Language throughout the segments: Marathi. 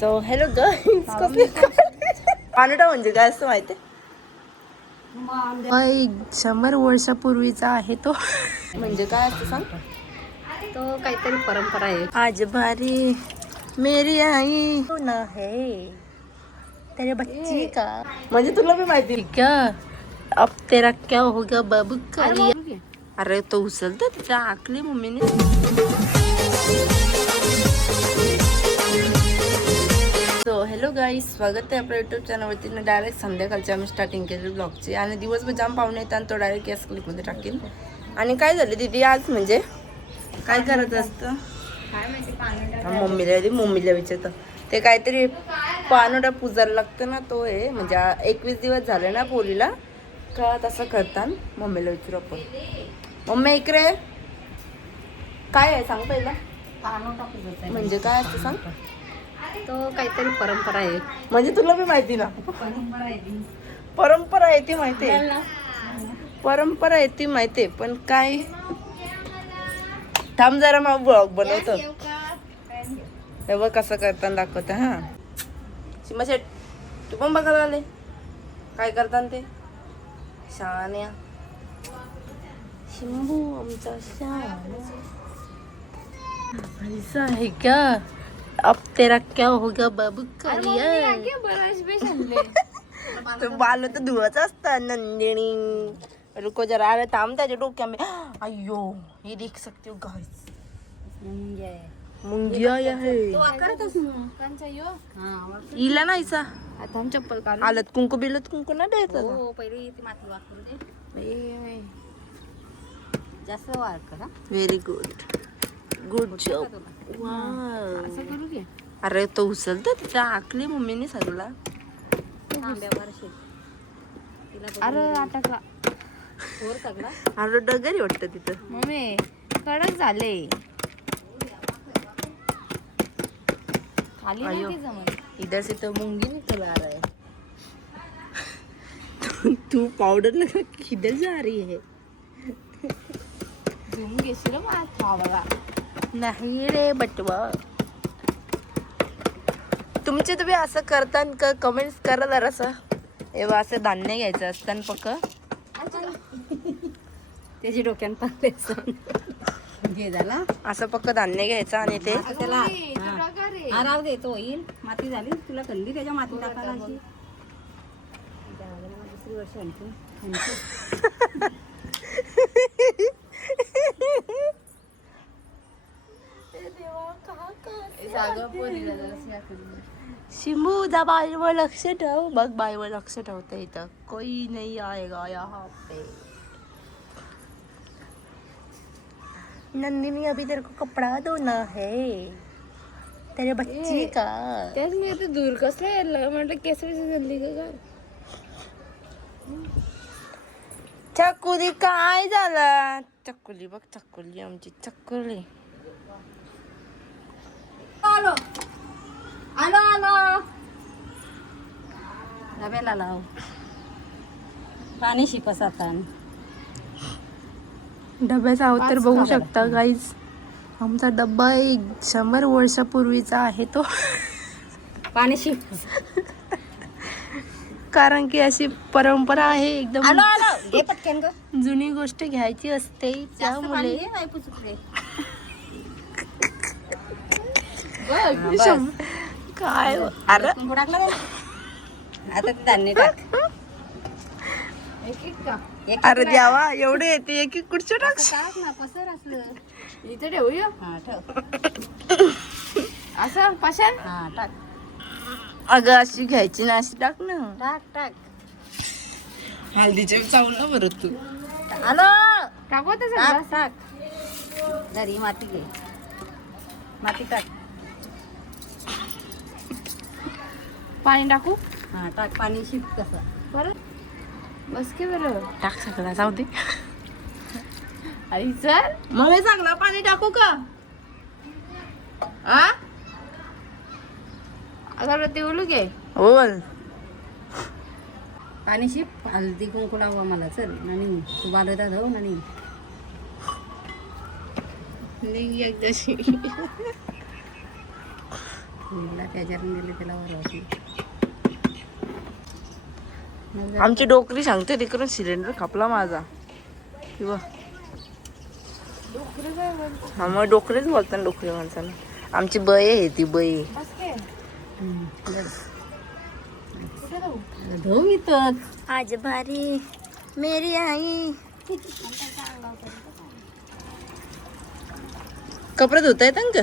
सो हॅलो गाईज, पानोटा म्हणजे काय असतं माहिती? 100 वर्षापूर्वीचा आहे तो. म्हणजे काय असतं सांग? तो काहीतरी परंपरा आहे. आज बारी मेरी आई ना है तेरे बच्ची का, म्हणजे तुला भी माहिती क्या? अब तेरा क्या हो गया बाबू कालिया. अरे तो उचलतो तिच्या आकली मम्मीने. सो हॅलो गाईज, स्वागत आहे आपल्या युट्यूब चॅनलवरती. डायरेक्ट संध्याकाळची आम्ही स्टार्टिंग केली ब्लॉगची आणि दिवसभर जाम पाहुणे येतात आणि तो डायरेक्ट याच क्लिपमध्ये टाकेल. आणि काय झालं दीदी आज, म्हणजे काय करत असतं मम्मीला विचारतं ते काहीतरी पानोटा पुजायला लागतं ना, तो आहे म्हणजे 21 दिवस झाले ना पोरीला का तसं करतात. मम्मीला विचारू आपण. मम्मी इकडे काय आहे सांग पहिला. पानोटा पुजायचा आहे. म्हणजे काय असतं सांग. तो काहीतरी परंपरा आहे. म्हणजे तुला बी माहिती ना. परंपरा आहे ती. परंपरा आहे ती माहिती आहे, परंपरा आहे ती माहिती आहे, पण काय थांब जरा मग ब्लॉग बनवतो. हे बघ कसं करताना दाखवतं. हा सीमा शेट, तू पण बघायला आले काय करताना ते. शहाण्या शिंबू आमचा ऐसा है क्या? अब तेरा क्या हो गया बाबू कालिया. तो बाल तर धुवच असतं नंदिनी. रुको जरा, अरे थांब त्याच्या डोक्यामध्ये. अय्यो हे देख सकते हो गाइस, मुंगिया आहे. इला ना ऐसा आता हम चप्पल काढू. आलत कुंकू ना द्यायचं का? हो, पहिले ती माती वापरू दे. जास्त वार करा. Very good, good job. असं करू घे. अरे तो उचलतो तिच्या आकली मम्मीने सगळा. अरे अटकला वर सगळा. अरे डगरी वाटतं तिथं. मम्मी कडक झाले खाली नाही जमत. इधर से तो मुंगी निकल आ रहा है. तू पाउडर लगा किधर जा रही है? झूम घेशील मला खावाला. नाही रे बटवा. तुमचे तुम्ही असं करता का? कमेंट्स करा जरासं. एव्हा असं धान्य घ्यायचं असतं पक्क. त्याची डोक्यान पाहिले घे झाला. असं पक्क धान्य घ्यायचं आणि ते त्याला राव दे. तो येईल. माती झाली तुला कल्ली त्याच्या माती टाकायला. दुसरी वर्ष आणखी शिंबू जा बाईवर लक्ष ठेव. बघ बाईवर लक्ष ठेवतं इथं. कोई नाही आएगा यहाँ पे. नंदिनी अभी तेरे को कपड़ा धोना है तेरे बच्ची का. त्याच मी आता दूर कसला यायला म्हटलं केस जल्दी का. चकुली काय झालं? चकुली बघ, चकुली आमची चकुली. आलो आलो आलो. डब्याला लाव पाणी शिपस आता. डब्याचा अवतार बघू शकता गाईज. आमचा डब्बा 100 वर्षापूर्वीचा आहे तो. पाणी शिप. कारण की अशी परंपरा आहे एकदम. आलो आलो. घे पटकन ग. जुनी गोष्ट घ्यायची असते त्यामुळे. काय अरे आता ते धान्य टाक. अरे द्यावा एवढे येते एक एक कुठचं टाक. टाक ना. पसर असलं इथं ठेवूया. हा ठेव. असं पशाल. हा टाक. अगं अशी घ्यायची ना, अशी टाक ना. टाक टाक. हळदीच्या चावलं बरं तू. आलो टाकू ते सगळं. टाक. दरी माती घे. माती टाक. पाणी टाकू. हा टाक. पाणी शिप कसं बरं. बस के बरं. टाक सगळं जाऊ दे. आई चल मग हे चांगलं पाणी टाकू का? आ अगं ते बोलू घे. बोल. पाणी शिप. हल्दी कुंकू लावा मला. चल आणि तू बालवता जाऊ आणि एकदाशी आमची डोकरी सांगते तिकडून सिलेंडर कापला माझा किंवा हा मग डोकरीच बोलतात ना डोकरी माणसाला. आमची बय आहे ती बय आज भारी मेरी आई. कपडे धुता येत का?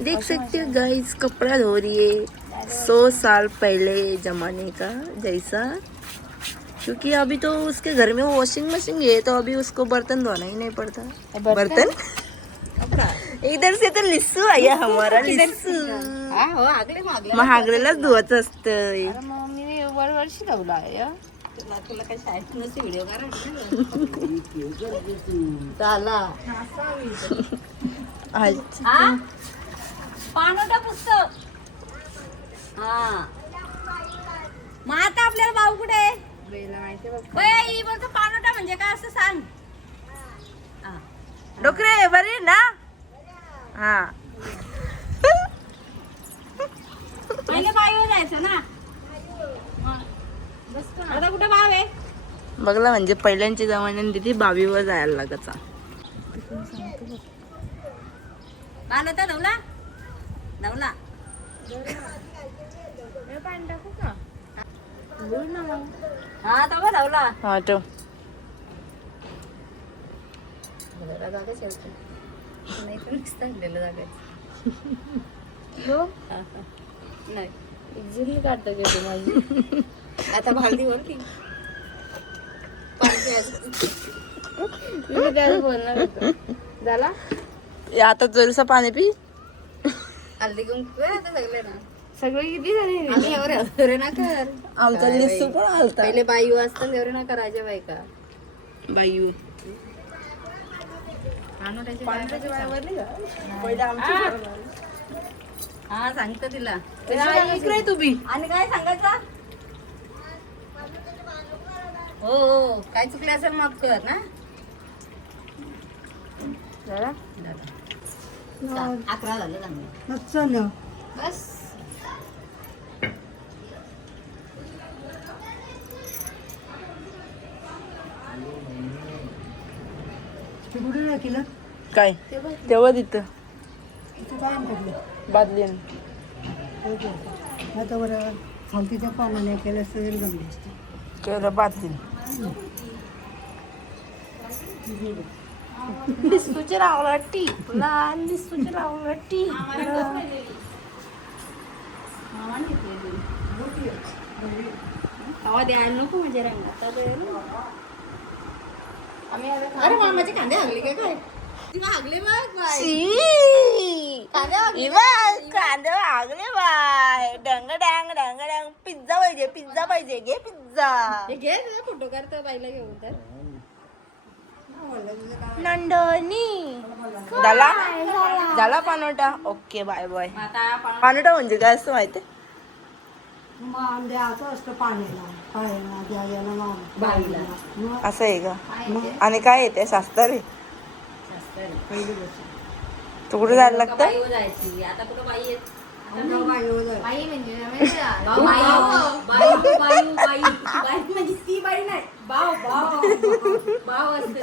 देख सकते हो गाइस कपड़ा धो रही है 100 साल पहले जमाने का जैसा. क्योंकि अभी तो उसके घर में वॉशिंग मशीन है तो अभी उसको बर्तन धोना ही नहीं पड़ता. बर्तन इधर से तो लिस्सू आया हमारा लिस्सू. मग हागलेलाच धुवायचं असतं. मी वर्षी लावला आहे. तुला काय शाळेत नसते व्हिडिओ करा पानोटा पुस्तक. हा मग आता आपल्याला भाऊ कुठे आहे? बोलतो पानोटा म्हणजे काय असं सांग. डोकरे बरे ना. हा पहिले बाईवर जायचं ना. आता कुठे भाव आहे? बघला म्हणजे पहिल्यांच्या जमान्यात तिथे बावीवर जायला लागायचा. पानोटा नवला नवला हा तवा लावला. हा ठेव. आता भांडी वर की झाला आता जरसा पाणी पी. हल्दी कुंकू आता सगळे ना सगळे किती झाले. आम्ही एवढे ना कर. आमचा लिस्सू पण आलता. पहिले बाई वाजता एवढे ना करायच्या बायका बायू हा सांगतो तिला. इकडे तुम्ही आणि काय सांगायचं. हो हो काय चुकले असेल माफ कर ना. 11 झाले चांगले बस. काय तेव्हा तिथं बादली खालतीच्या पानाने केलं सगळी गमली असते. केलं बादली. लिस्सूची रावलाटी लाल लिस्सूची रावलाटी. हवा द्यायला नको म्हणजे रंगात. अरे मामाचे कांदे हागले काय काय हागले बघ कांदे आगले बाय. डंग डँग डंग डँग. पिझ्झा पाहिजे पिझ्झा पाहिजे. घे पिझ्झा. घे फोटो काढतो बाईला घेऊन. तर नंदनी झाला पानोटा. Okay bye bye. पानोटा म्हणजे काय असतं माहिती? असं आहे का? आणि काय येते शास्त्र रे? तू कुठे जायला लागतं? आता कुठं बाई येत. बाई म्हणजे म्हणजे ती बाई नाही. बाव बाव बाव असते.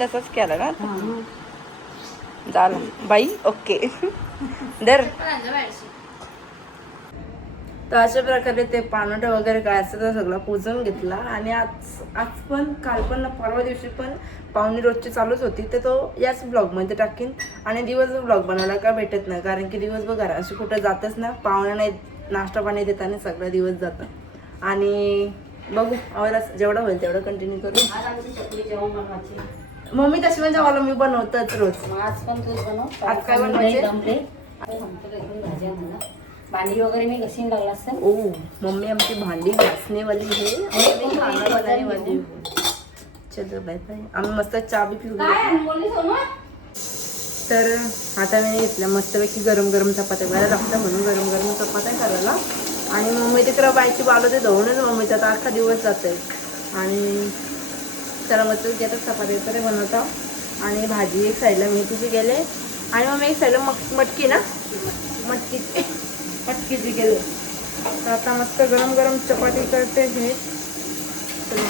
तसंच केलं का? झालं बाई. ओके दर. तर अशा प्रकारे ते पानोटा वगैरे काय असतं तर सगळं पूजून घेतला. आणि आज पण काल पण ना परवा दिवशी पण पाहुणे रोजची चालूच होती. तर तो याच ब्लॉगमध्ये टाकीन. आणि दिवसभर ब्लॉग बनायला काय भेटत नाही कारण की दिवसभर घरा अशी कुठं जातच ना. पाहुण्यांना नाश्ता पाणी देताना सगळा दिवस जातं. आणि बघू आम्हाला जेवढं होईल तेवढं कंटिन्यू करू. मम्मी तशी म्हणजे मला मी बनवतच रोज. आज पण तूच बनव. आज काय बनवायचे? भांडी वगैरे मी घसीन लागला असतं. ओ मम्मी आमची भांडी घासणेवाली आहे आणि खाना बनवण्यावाली. चलो बाय बाय. आम्ही मस्त चहा बी पिऊ. तर आता मी घेतल्या मस्तपैकी गरम गरम चपात्या करायला लागतं म्हणून गरम गरम चपात्या करायला. आणि मम्मी तिकडं बायची बालू ते धुवूनच मम्मीचा आता अख्खा दिवस जाते. आणि त्याला मस्त घेतात चपाती वगैरे बनवतो. आणि भाजी एक साईडला मेथीची गेले आणि मग एक साईडला मटकी ना मटकीची गेले. तर आता मस्त गरम गरम चपाती करते हे. चलो.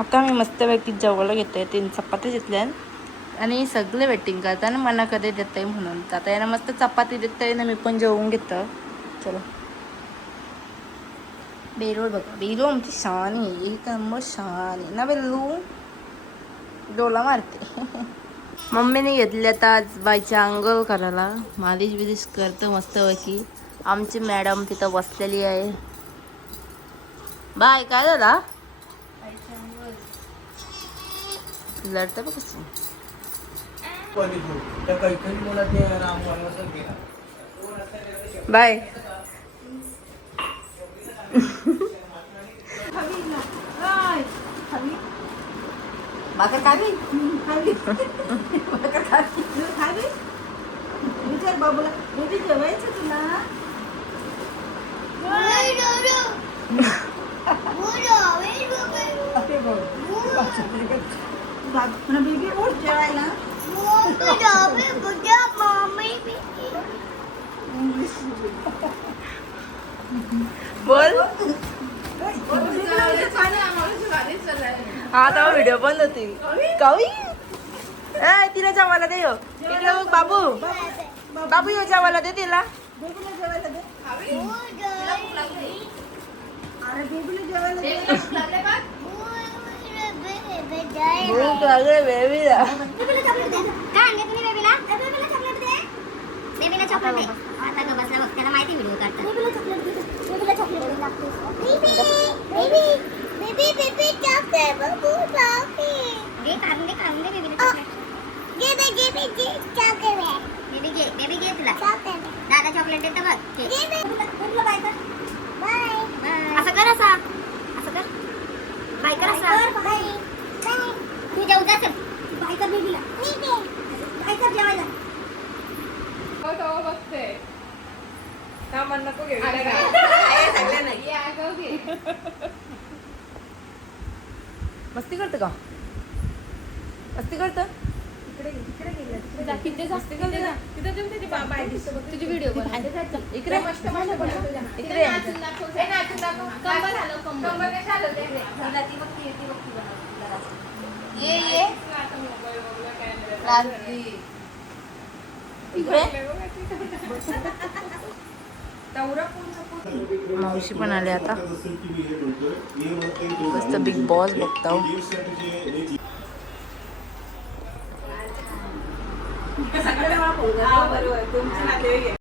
आता मी मस्तपैकी जेवायला घेते. 3 चपाती घेतल्या आणि सगळे वेटिंग करतात ना मला कधी देते म्हणून. आता यांना मस्त चपाती देते ना मी पण जेवून घेतो. चलो. बेलू बघा, बेलू आमची शान आहे, एक नंबर शान आहे ना बेलू. डोला मारते. मम्मीने घेतली आता आज बाईची आंघोळ करायला. मालिश बिलिश करतो मस्तपैकी. आमची मॅडम तिथं बसलेली आहे. बाय काय झाला? लढतं बघ कसं. बाय. भाकर खावी? भाकर खावी? विचार बाबूला, कधी जेवायचं तुला? बेबी उठ जेवायला. बोल. हा तेव्हा व्हिडिओ बंद होती. कवी तिला जेवायला दे. इकडे बघ बाबू. बाबू येऊ जेवायला दे तिला. भूक लागले बेबीला. बेबीला चॉकलेट दे. आता ग बसला बघ, त्याला माहिती व्हिडिओ काढतात. बेबीला चॉकलेट दे. बेबीला चॉकलेट लागते. बेबी चॉकलेट बघू चॉकलेट. दे काढून दे बेबीला चॉकलेट. घे चॉकलेट. बेबी घे तुला चॉकलेट. दादा चॉकलेट देतो बघ. घे बेबीला बाय कर. बाय. असं कर असं कर. बाय कर असं. बाय. तू जाऊ जा चल. बाय कर बेबीला. बाय कर जेवायला. बघते का मन नको घेऊ मस्ती करतं का? मस्ती करतं? तुझी व्हिडिओ इकडे इकडे ये इकडे मावशी पण आले आता. मस्त बिग बॉस बघतो. बरोबर तुमचे नातेवाईक